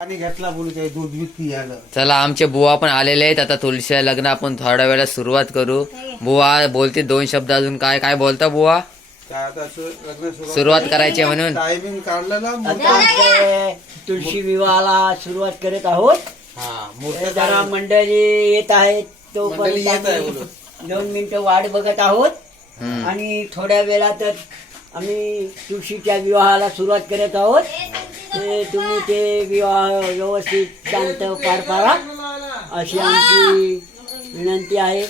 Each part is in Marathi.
पाणी घेतला बोलू काही दूध विकती आलं चला आमचे बुवा पण आलेले आहेत. आता तुळशी लग्न आपण थोड्या वेळात सुरुवात करू. बुवा बोलते दोन शब्द अजून. काय काय बोलता बुवा? काय आता सु- लग्न सुरुवात करायची म्हणून. टायमिंग काढलेला आता तुळशी विवाहाला सुरुवात करत आहोत. हा जरा मंडळी येत आहेत. मंडळी येत आहे तोपर्यंत. दोन मिनिटं वाट बघत आहोत. हम्म. आणि थोड्या वेळातच आम्ही तुळशीच्या विवाहाला सुरुवात करत आहोत. ते तुम्ही ते विवाह व्यवस्थित शांत पार पाडा. अशी आमची विनंती आहे.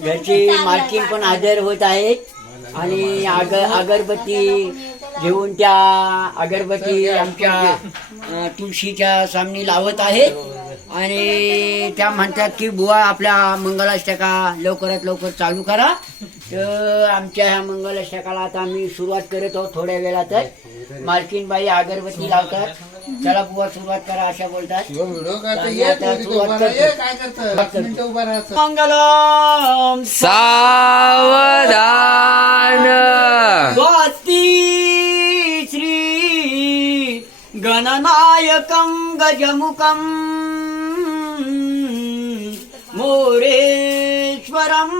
घरची मालकीन पण हजर होत आहेत आणि आग अगरबत्ती घेऊन त्या अगरबत्ती आमच्या तुळशीच्या सामने लावत आहेत आणि त्या म्हणतात की बुवा आपल्या मंगलाष्टका लवकरात लवकर चालू करा. तर आमच्या ह्या मंगलाष्टकाला आता आम्ही सुरुवात करत आहोत थोड्या वेळातच. मालकीनबाई अगरबत्ती लावतात. चला बुवा सुरुवात करा अशा बोलतात. मंगलम सावधान. श्री गणनायकं गजमुखम् मोरेश्वरं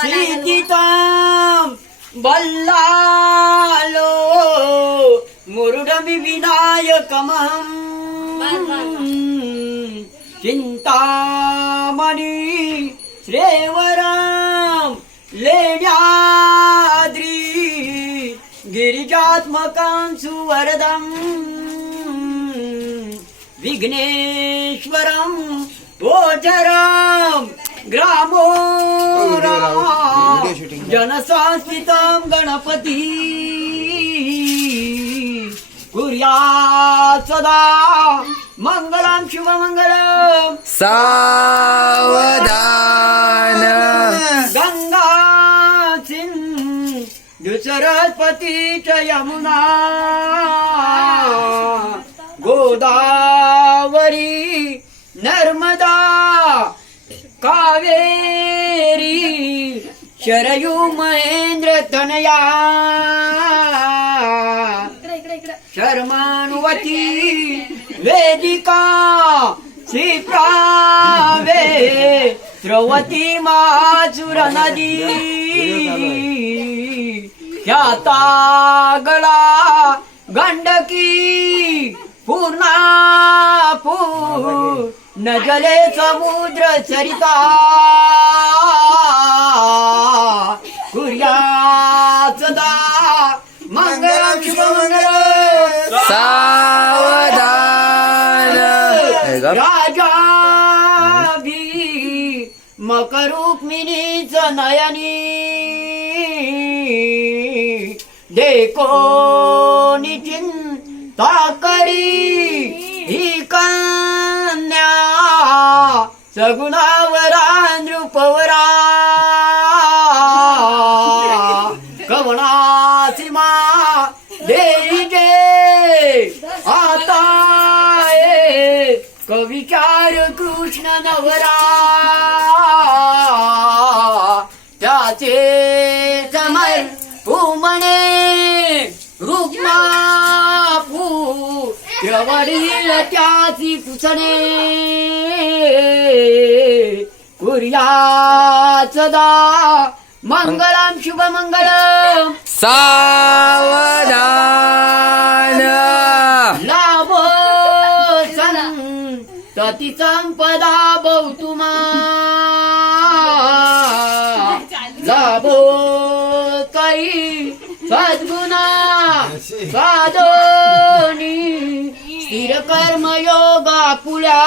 श्रीजितं बल्लालो मुरुडमि विनायकमहम् चिन्तामणि श्रेवरं लेण्याद्री गिरिजात्मकं सुवरदम् विघ्नेश्वरं गोचरं ग्रामो. जनसंस्थितं गणपती। कुर्यात् सदा। मङ्गलं शुभमङ्गलम् सावधान। गंगा सिंधु सरस्वती च यमुना। गोदावरी कावेरी शरयू महेंद्र तनया शर्मानुवती वेदिका श्रीप्रावे द्रवती माचुर नदी ख्यातागळा गंडकी पूर्णा न जले समुद्र सरिता. कुर्या सदा. मंगळम शुभमंगल सावधान. राजा भी मकरुक्मिणीच नयनी. देखो चिंता करी ही कन्या सगुणावरा नृपवरा कवणा सीमा देई जे आता ये कविचार कृष्ण नवरा. त्याचे समर उमणे रुग्णा प्रवडील त्याची पुसणे. दा. सदा शुभ मंगळ सावधान. सद्गुणा साधोनी स्थिर कर्म योगा पुल्या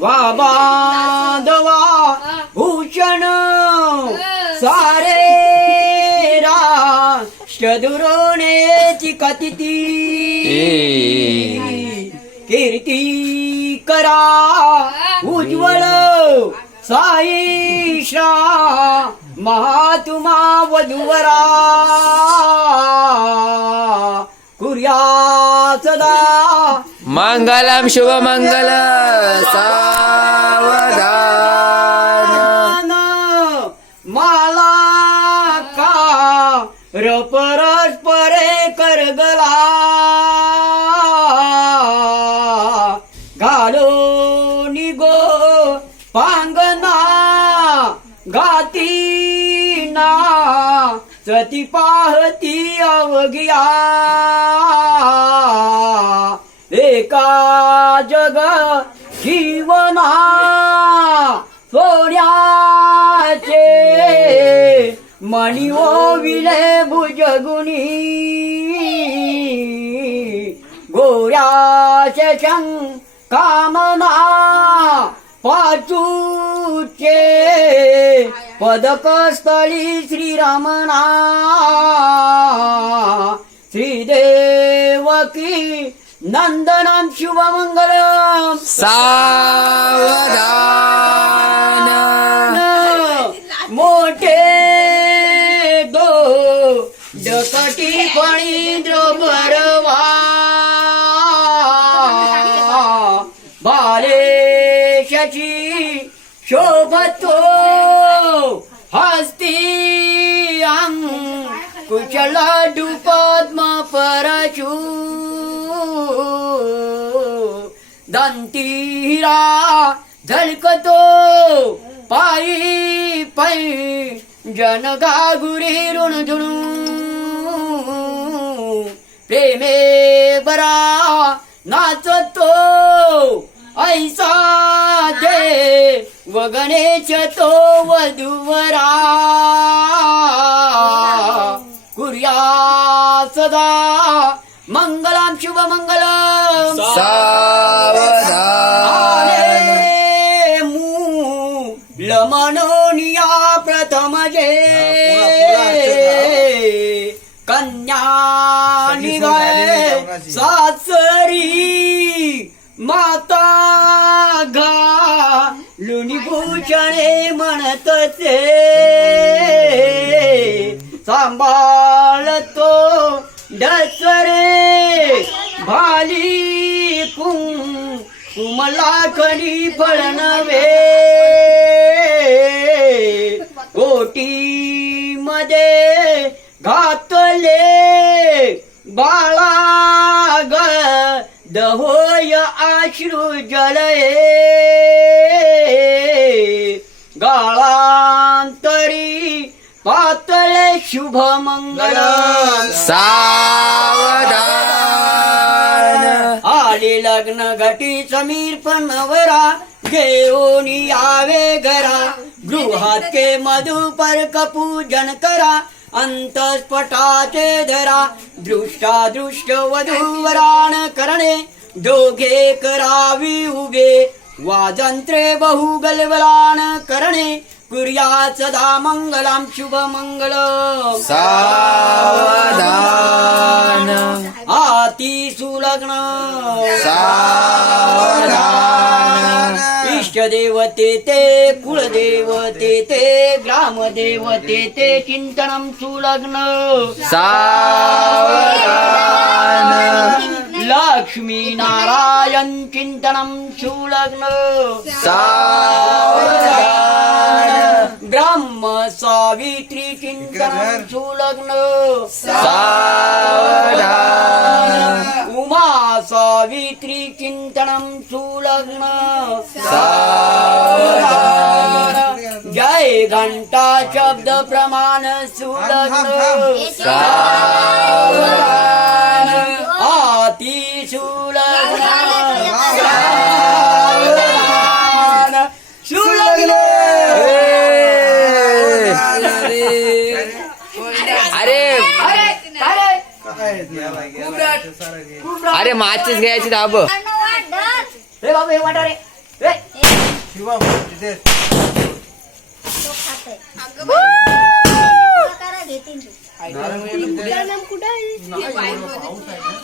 वा बांधवा भूषण सारे राष्ट्रदुरोणेची कथिती कीर्ती करा उज्ज्वल साईश्रा. महातुमा वधुवरा कुर्या सदा मंगलम शुभ मंगल सावधान. माला का रपरस परे करगला. घालो निगो पांगना गाती सती पाहती अवघिया. एका जग जीवना सोन्याचे मणी ओविले भुजगुणी. गोऱ्याचे शंग कामना पाचूचे. पदक स्थळी श्रीरामना श्रीदेवकी नंदनम शुभमंगलम सावधान। मोठे दो डकटी फणींद्र भरवा बालेशाची शोभतो। कुचला पद्म परशू दंतीरा झलकतो पायी पायी जन गागुरी ऋणधुणू प्रेमे बरा नाचतो ऐसा दे वगणेश तो वधुवरा. कुर्या सदा मंगलाम शुभ मंगलम मनोनिया प्रथम जे कन्या सासरी माता घा। लुणी भूषणे म्हणतचे सांभाळतो डसरे भाली कुं कुमला खली फळणवे ओटी मध्ये घातले बाळा ग दहोय आश्रू जलये. गाळांतरी पातळे शुभ मंगल सा लग्न घटी समीर पनवरा घेऊन यावे घरा. गृहात के मधुपर कपूजन करा अंतस्फटाचे धरा. दृष्टा दृष्ट वधूवराण करणे दोघे करावी उगे. वाजंत्रे बहु गलबलान करणे कुर्या सदा मंगलाम शुभ मंगल सावधान। आती सुलग्न सावधान। इष्टदेवते ते कुलदेवते ते ग्रामदेवते ते चिंतनम सुलग्न। सावधान। लक्ष्मी नारायण चिंतनम सुलग्न। सावधान। सावित्री चिंतनम सुलग्न. सावधान. उमा सावित्री चिंतनम सुलग्न. सावधान. जय घंटा शब्द प्रमाण सुलग्न. सावधान. अरे माचीस घ्यायची दाब. हे बाबू हे वाटा रे. हे. शिवम तिथे घेतील नारंगी कुठं आहे?